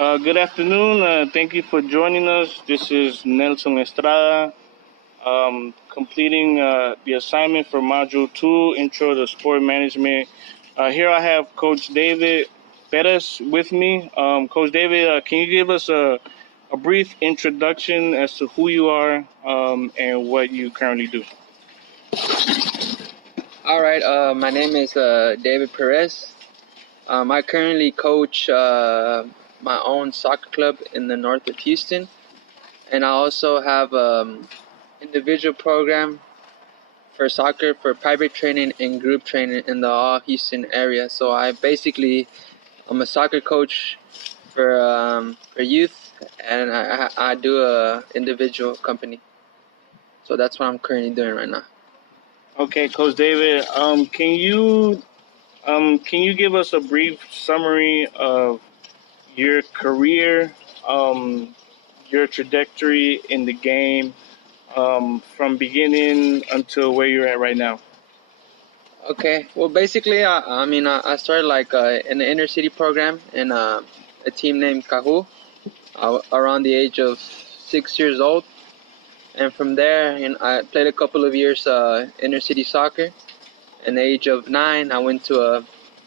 Good afternoon. Thank you for joining us. This is Nelson Estrada, completing the assignment for Module 2, Intro to Sport Management. Here I have Coach David Perez with me. Coach David, can you give us a brief introduction as to who you are and what you currently do? All right. My name is David Perez. I currently coach my own soccer club in the north of Houston, and I also have individual program for soccer for private training and group training in the all Houston area. So I'm a soccer coach for youth, and I do a individual company. So that's what I'm currently doing right now. Okay, Coach David, can you give us a brief summary of your career, your trajectory in the game, from beginning until where you're at right now? Okay. Well, basically, I started in the inner city program in a team named Kahu around the age of 6 years old. And from there, I played a couple of years inner city soccer. At the age of 9, I went to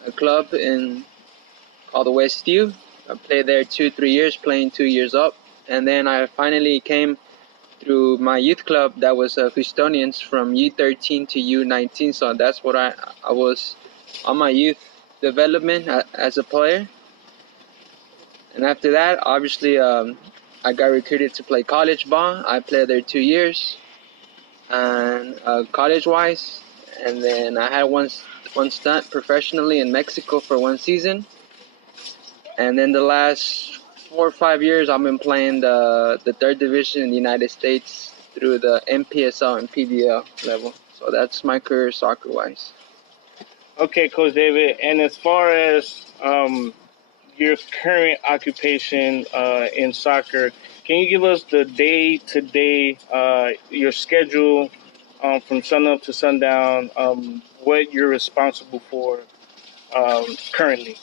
a club called the West U. I played there 2-3 years, playing 2 years up. And then I finally came through my youth club that was Houstonians from U13 to U19. So that's what I was on my youth development as a player. And after that, obviously, I got recruited to play college ball. I played there 2 years, and college-wise, and then I had one stunt professionally in Mexico for 1 season, and then the last 4 or 5 years, I've been playing the third division in the United States through the MPSL and PDL level. So that's my career soccer-wise. Okay, Coach David. And as far as your current occupation in soccer, can you give us the day-to-day, your schedule from sunup to sundown, what you're responsible for currently?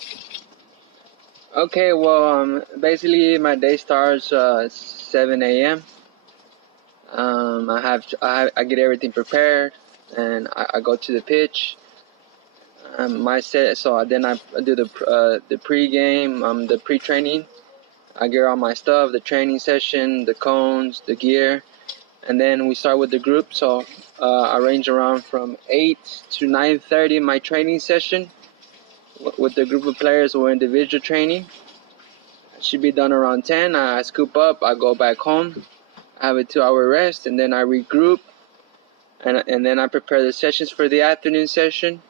Okay, well, basically my day starts 7 a.m. I get everything prepared, and I go to the pitch. Then I do the pre-game, the pre-training. I get all my stuff, the training session, the cones, the gear, and then we start with the group. So I range around from 8 to 9:30 my training session with the group of players or individual training. It should be done around 10. I scoop up, I go back home, I have a 2-hour rest, and then I regroup, and then I prepare the sessions for the afternoon session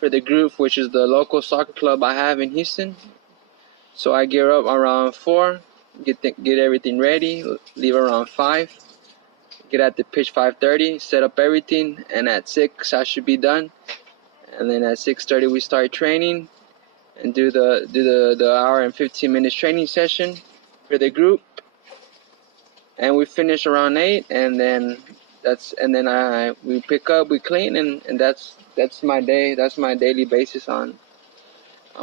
for the group, which is the local soccer club I have in Houston. So I gear up around 4, get everything ready, leave around 5, get at the pitch 5:30, set up everything, and at 6 I should be done. And then at 6:30 we start training and do the hour and 15 minutes training session for the group, and we finish around 8, and then we pick up, we clean, and that's my day. That's my daily basis on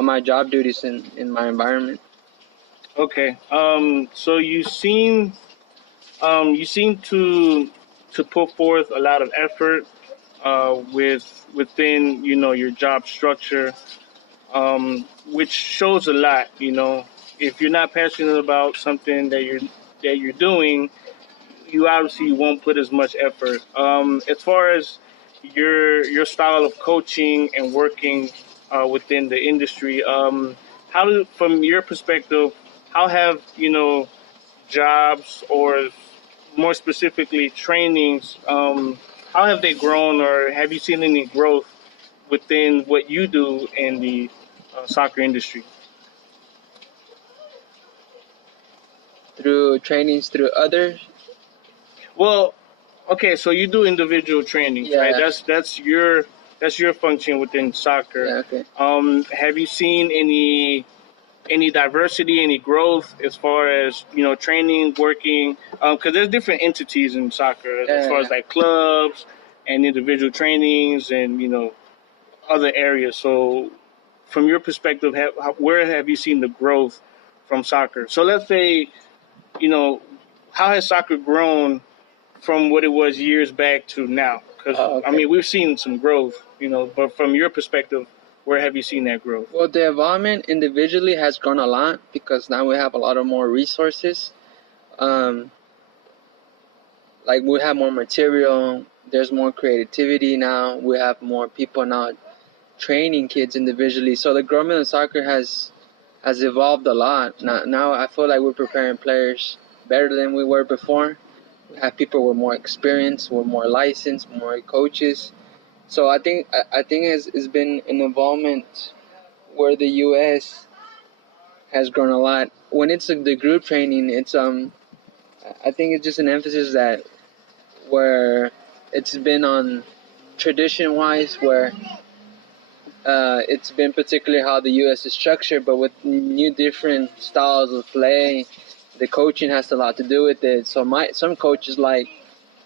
my job duties in my environment. Okay. So you seem to put forth a lot of effort within your job structure, which shows a lot. If you're not passionate about something that you're doing, you obviously won't put as much effort. As far as your style of coaching and working within the industry, from your perspective, how have jobs, or more specifically trainings, how have they grown, or have you seen any growth within what you do in the soccer industry? Through trainings through others. Well, okay, so you do individual trainings, Yeah. right? That's your function within soccer. Yeah, okay. Have you seen any diversity, any growth as far as training, working? Because there's different entities in soccer as far as like clubs and individual trainings and other areas. So, from your perspective, where have you seen the growth from soccer. So let's say, you know, how has soccer grown from what it was years back to now? Because I Okay. mean, we've seen some growth, but from your perspective, where have you seen that growth? Well, the involvement individually has grown a lot because now we have a lot of more resources. Um, like we have more material. There's more creativity now. We have more people now training kids individually. So the government of soccer has evolved a lot. Now I feel like we're preparing players better than we were before. We have people with more experience, with more license, more coaches. So I think it's been an involvement where the U.S. has grown a lot. When it's the group training, I think it's just an emphasis that where it's been on tradition wise where it's been particularly how the U.S. is structured, but with new different styles of play, the coaching has a lot to do with it. So some coaches like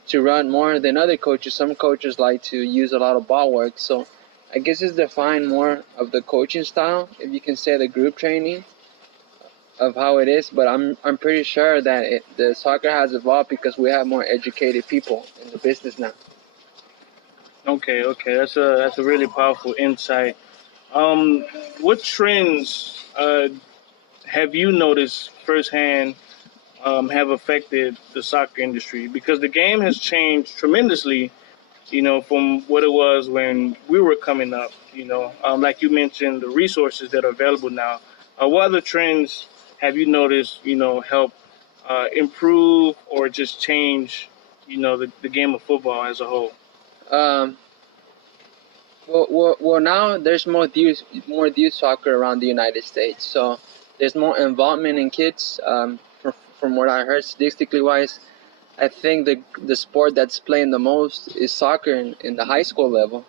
to run more than other coaches. Some coaches like to use a lot of ball work. So I guess it's defined more of the coaching style, if you can say the group training of how it is. But I'm pretty sure that the soccer has evolved because we have more educated people in the business now. Okay, that's a really powerful insight. Um, what trends have you noticed firsthand have affected the soccer industry? Because the game has changed tremendously, from what it was when we were coming up. Like you mentioned, the resources that are available now. What other trends have you noticed, help improve or just change, the game of football as a whole? Um, well, now there's more youth soccer around the United States, so there's more involvement in kids. From what I heard, statistically wise, I think the sport that's playing the most is soccer in the high school level.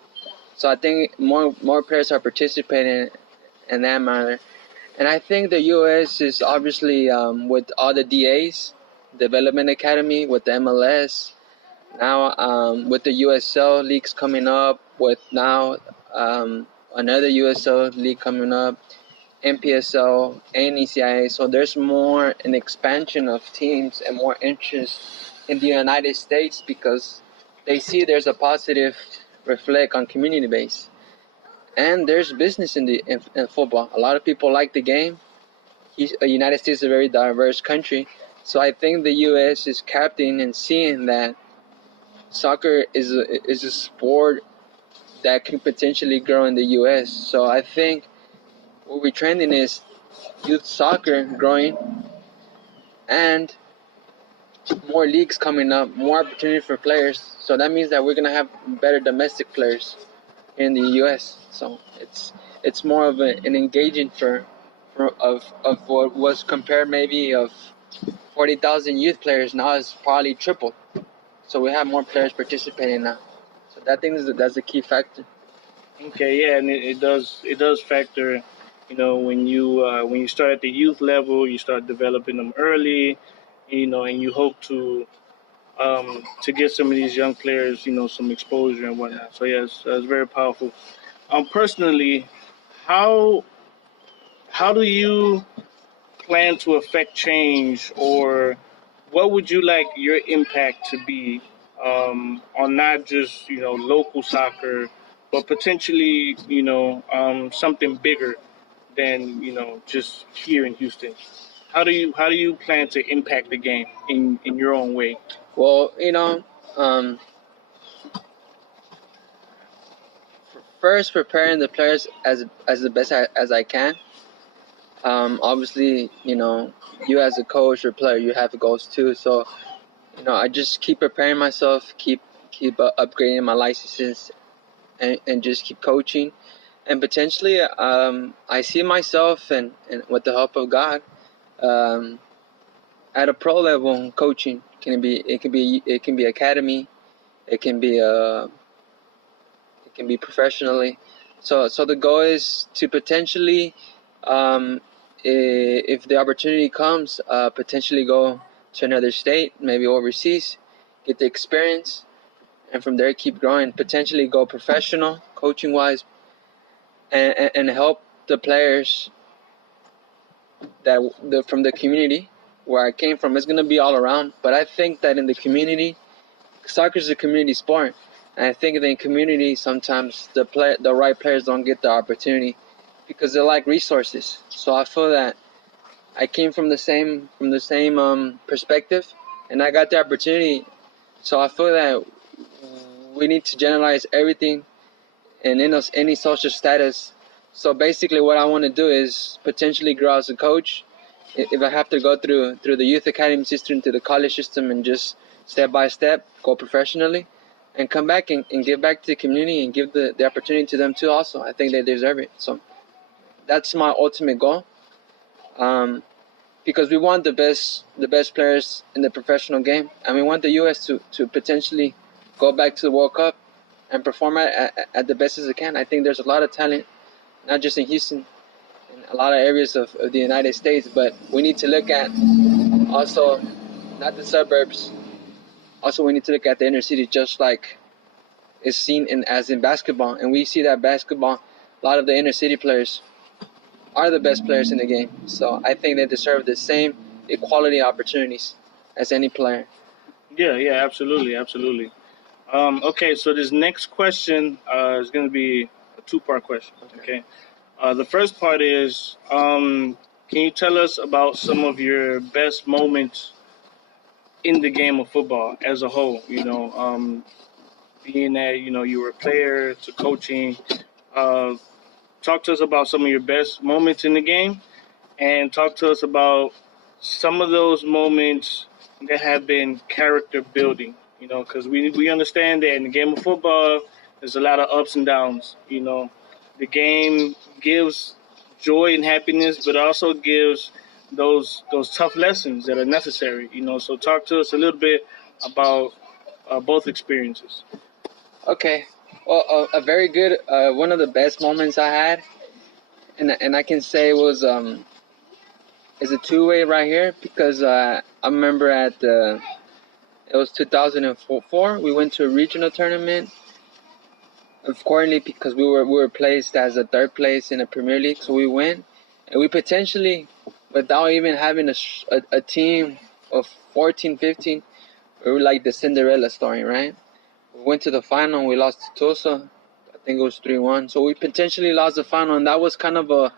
So I think more players are participating in that manner. And I think the U.S. is obviously with all the DAs, Development Academy, with the MLS, now with the USL leagues coming up, with now another USL league coming up, NPSL and ECIA. So there's more an expansion of teams and more interest in the United States because they see there's a positive reflect on community base. And there's business in football. A lot of people like the game. The United States is a very diverse country. So I think the U.S. is capturing and seeing that soccer is a sport that can potentially grow in the U.S. So I think what we're trending is youth soccer growing and more leagues coming up, more opportunity for players. So that means that we're gonna have better domestic players in the U.S. So it's more of an engaging of what was compared maybe of 40,000 youth players now is probably triple. So we have more players participating now. So that thing that's a key factor. Okay, yeah, and it does factor. When you start at the youth level, you start developing them early, and you hope to get some of these young players, some exposure and whatnot. So yes, that's very powerful. Personally, how how do you plan to affect change, or what would you like your impact to be on not just local soccer, but potentially something bigger than just here in Houston? How do you plan to impact the game in your own way? Well, first preparing the players as the best as I can. Obviously, you as a coach or player, you have goals too. So, I just keep preparing myself, keep upgrading my licenses, and just keep coaching. And potentially, I see myself and with the help of God, um, at a pro level coaching. It can be academy, it can be professionally. So the goal is to potentially, um, if the opportunity comes, potentially go to another state, maybe overseas, get the experience, and from there keep growing. Potentially go professional, coaching wise, and help the players from the community where I came from, it's gonna be all around. But I think that in the community, soccer is a community sport, and I think that in community sometimes the right players don't get the opportunity because they lack resources. So I feel that I came from the same perspective, and I got the opportunity. So I feel that we need to generalize everything and in any social status. So basically, what I want to do is potentially grow as a coach. If I have to go through the youth academy system to the college system and just step by step go professionally, and come back and give back to the community and give the opportunity to them too. Also, I think they deserve it. So that's my ultimate goal. Because we want the best players in the professional game, and we want the U.S. to potentially go back to the World Cup and perform at the best as it can. I think there's a lot of talent, not just in Houston, in a lot of areas of the United States, but we need to look at also not the suburbs. Also, we need to look at the inner city, just like is seen as in basketball, and we see that basketball, a lot of the inner city players are the best players in the game. So I think they deserve the same equality opportunities as any player. Yeah, absolutely. Okay, so this next question is going to be a two-part question. Okay. The first part is, can you tell us about some of your best moments in the game of football as a whole? Being that you were a player to coaching. Uh, Talk to us about some of your best moments in the game, and talk to us about some of those moments that have been character building. Because we understand that in the game of football, there's a lot of ups and downs. The game gives joy and happiness, but also gives those tough lessons that are necessary. So talk to us a little bit about both experiences. Okay. Well, a very good one of the best moments I had, and I can say was is a two-way right here because I remember it was 2004. We went to a regional tournament. Accordingly, because we were placed as a third place in the Premier League, so we went, and we potentially, without even having a team of 14, 15, we were like the Cinderella story, right? We went to the final, and we lost to Tulsa. I think it was 3-1. So we potentially lost the final, and that was kind of a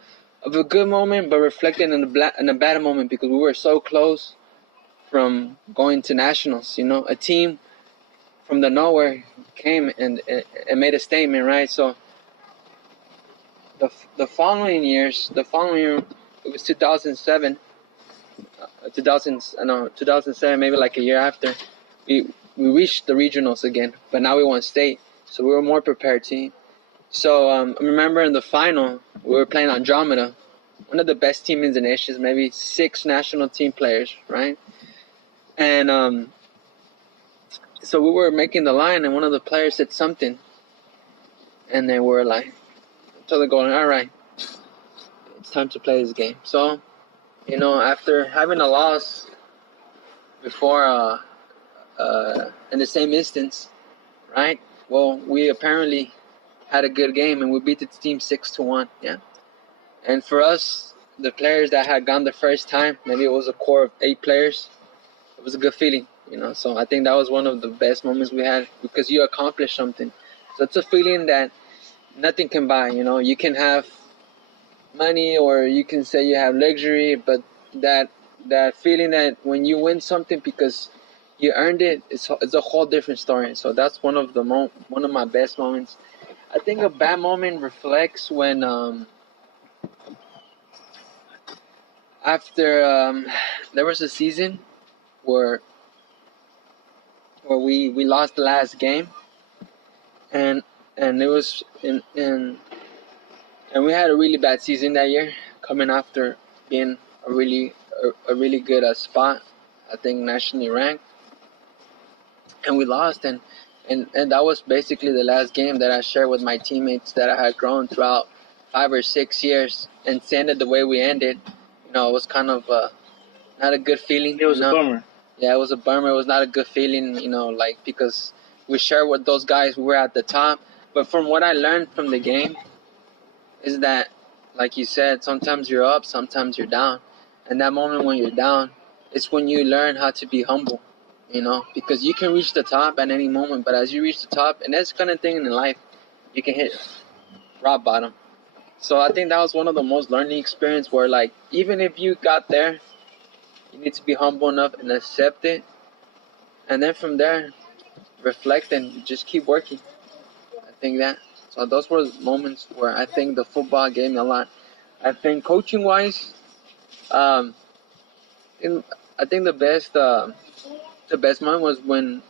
good moment, but reflected in a bad moment because we were so close from going to nationals. A team from the nowhere came and made a statement, right? So the following year, it was 2007. 2007, maybe like a year after, we reached the regionals again, but now we won state, so we were a more prepared team. So I remember in the final, we were playing Andromeda, one of the best teams in the nation, maybe 6 national team players, right? And so we were making the line, and one of the players said something, and they were like, told the goalie, all right, it's time to play this game. So, after having a loss before, in the same instance, right? Well, we apparently had a good game, and we beat the team 6-1. Yeah. And for us, the players that had gone the first time, maybe it was a core of 8 players. It was a good feeling, So I think that was one of the best moments we had because you accomplished something. So it's a feeling that nothing can buy. You can have money or you can say you have luxury, but that feeling that when you win something because you earned it, it's a whole different story. So that's one of my best moments. I think a bad moment reflects when after there was a season where we lost the last game, and it was and we had a really bad season that year, coming after being a really good spot, I think nationally ranked, and we lost, and that was basically the last game that I shared with my teammates that I had grown throughout 5 or 6 years, and to end it the way we ended, it was kind of not a good feeling. It was a bummer. Yeah, it was a bummer. It was not a good feeling, because we shared with those guys. We were at the top. But from what I learned from the game is that, like you said, sometimes you're up, sometimes you're down. And that moment when you're down, it's when you learn how to be humble, because you can reach the top at any moment, but as you reach the top, and that's the kind of thing in life, you can hit rock bottom. So I think that was one of the most learning experience where, like, even if you got there, you need to be humble enough and accept it. And then from there, reflect and just keep working. I think that. So those were moments where I think the football gave me a lot. I think coaching wise, I think the best moment was when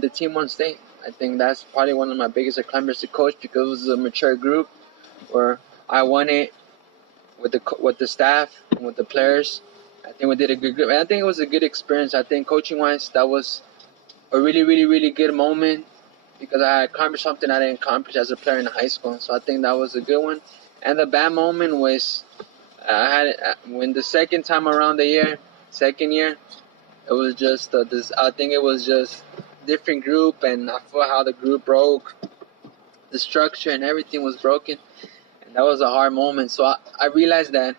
the team won state. I think that's probably one of my biggest accomplishments to coach because it was a mature group where I won it with the staff and with the players. I think we did a good group, and I think it was a good experience. I think coaching wise, that was a really, really, really good moment because I accomplished something I didn't accomplish as a player in high school. So I think that was a good one. And the bad moment was when the second time around second year, it was just I think it was just different group, and I felt how the group broke, the structure and everything was broken, and that was a hard moment. So I realized that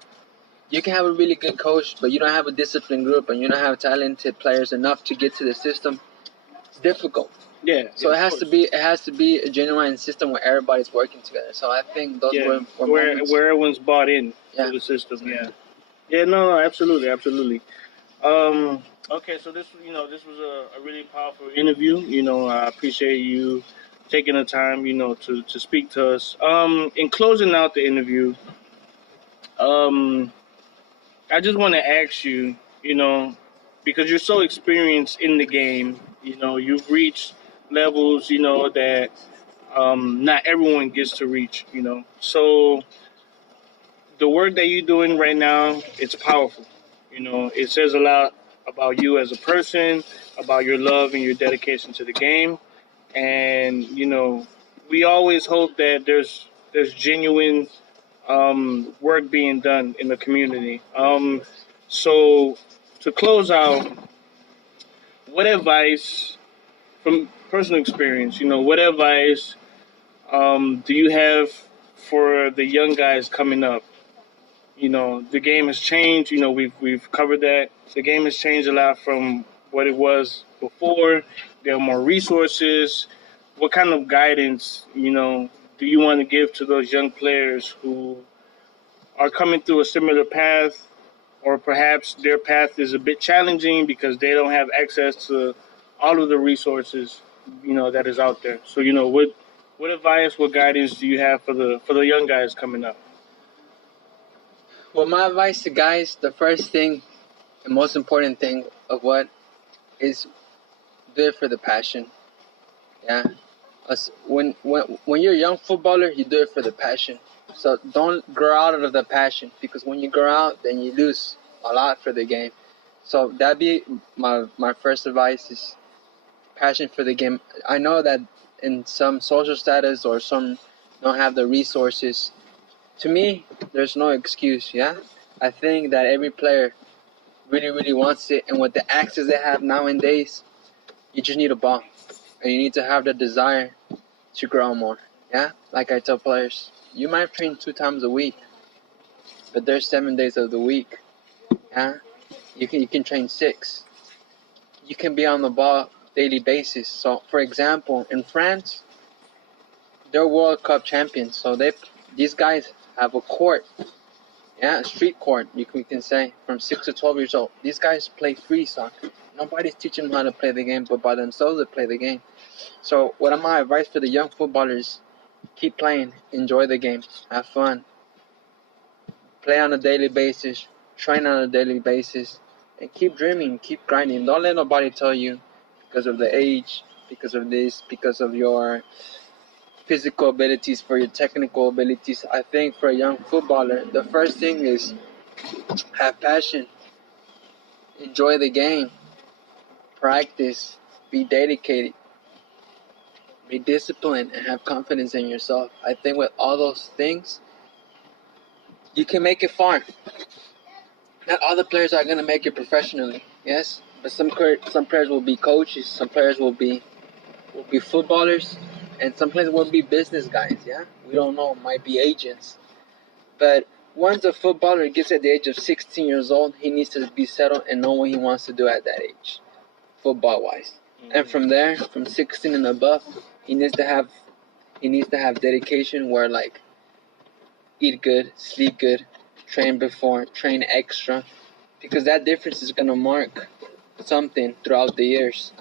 you can have a really good coach, but you don't have a disciplined group, and you don't have talented players enough to get to the system. It's difficult. Yeah. So it has to be a genuine system where everybody's working together. So I think those were moments where everyone's bought in to the system. Yeah. Yeah. No. Absolutely. Absolutely. Okay. So this was a really powerful interview. I appreciate you taking the time. To speak to us. In closing out the interview, I just want to ask you. Because you're so experienced in the game. You've reached levels. That not everyone gets to reach. So the work that you're doing right now, it's powerful. It says a lot about you as a person, about your love and your dedication to the game, and we always hope that there's genuine work being done in the community. So to close out, what advice from personal experience, what advice do you have for the young guys coming up? The game has changed. We've covered that. The game has changed a lot from what it was before. There are more resources. What kind of guidance, do you want to give to those young players who are coming through a similar path, or perhaps their path is a bit challenging because they don't have access to all of the resources, that is out there. So, what advice, what guidance do you have for the young guys coming up? Well, my advice to guys, the first thing, the most important thing of what is do it for the passion. Yeah. When you're a young footballer, you do it for the passion. So don't grow out of the passion, because when you grow out, then you lose a lot for the game. So that'd be my first advice is passion for the game. I know that in some social status or some don't have the resources. To me, there's no excuse, yeah? I think that every player really, really wants it, and with the access they have nowadays, you just need a ball, and you need to have the desire to grow more, yeah? Like I tell players, you might train 2 times a week, but there's 7 days of the week, yeah? You can train 6. You can be on the ball daily basis. So, for example, in France, they're World Cup champions, so these guys have a court, yeah, a street court, we can say, from 6 to 12 years old. These guys play free soccer. Nobody's teaching them how to play the game, but by themselves they play the game. So what my advice for the young footballers, keep playing, enjoy the game, have fun, play on a daily basis, train on a daily basis, and keep dreaming, keep grinding. Don't let nobody tell you because of the age, because of this, because of your physical abilities, for your technical abilities. I think for a young footballer, the first thing is have passion, enjoy the game, practice, be dedicated, be disciplined, and have confidence in yourself. I think with all those things, you can make it far. Not all the players are going to make it professionally, yes? But some players will be coaches, some players will be footballers, and some players will be business guys, yeah? We don't know, might be agents. But once a footballer gets at the age of 16 years old, he needs to be settled and know what he wants to do at that age, football-wise. And from there, from 16 and above, he needs to have dedication where, like, eat good, sleep good, train before, train extra, because that difference is going to mark something throughout the years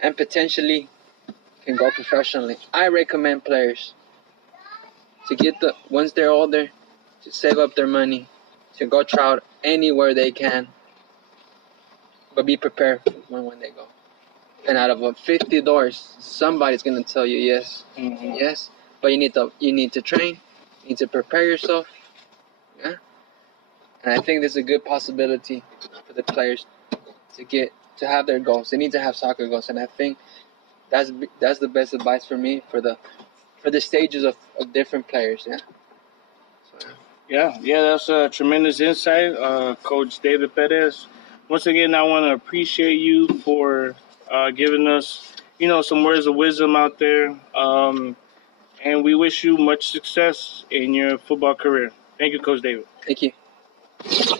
and potentially can go professionally. I recommend players to once they're older, to save up their money, to go try out anywhere they can, but be prepared when they go. And out of 50 doors, somebody's gonna tell you yes, yes. But you need to train, you need to prepare yourself, yeah. And I think there's a good possibility for the players to have their goals. They need to have soccer goals, and I think that's the best advice for me for the stages of different players, yeah. So, Yeah, that's a tremendous insight, Coach David Perez. Once again, I want to appreciate you for giving us, some words of wisdom out there. And we wish you much success in your football career. Thank you, Coach David. thank you.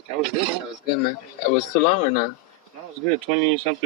That was good, huh? That was good, man. That was too long or not? That was good. 20 something.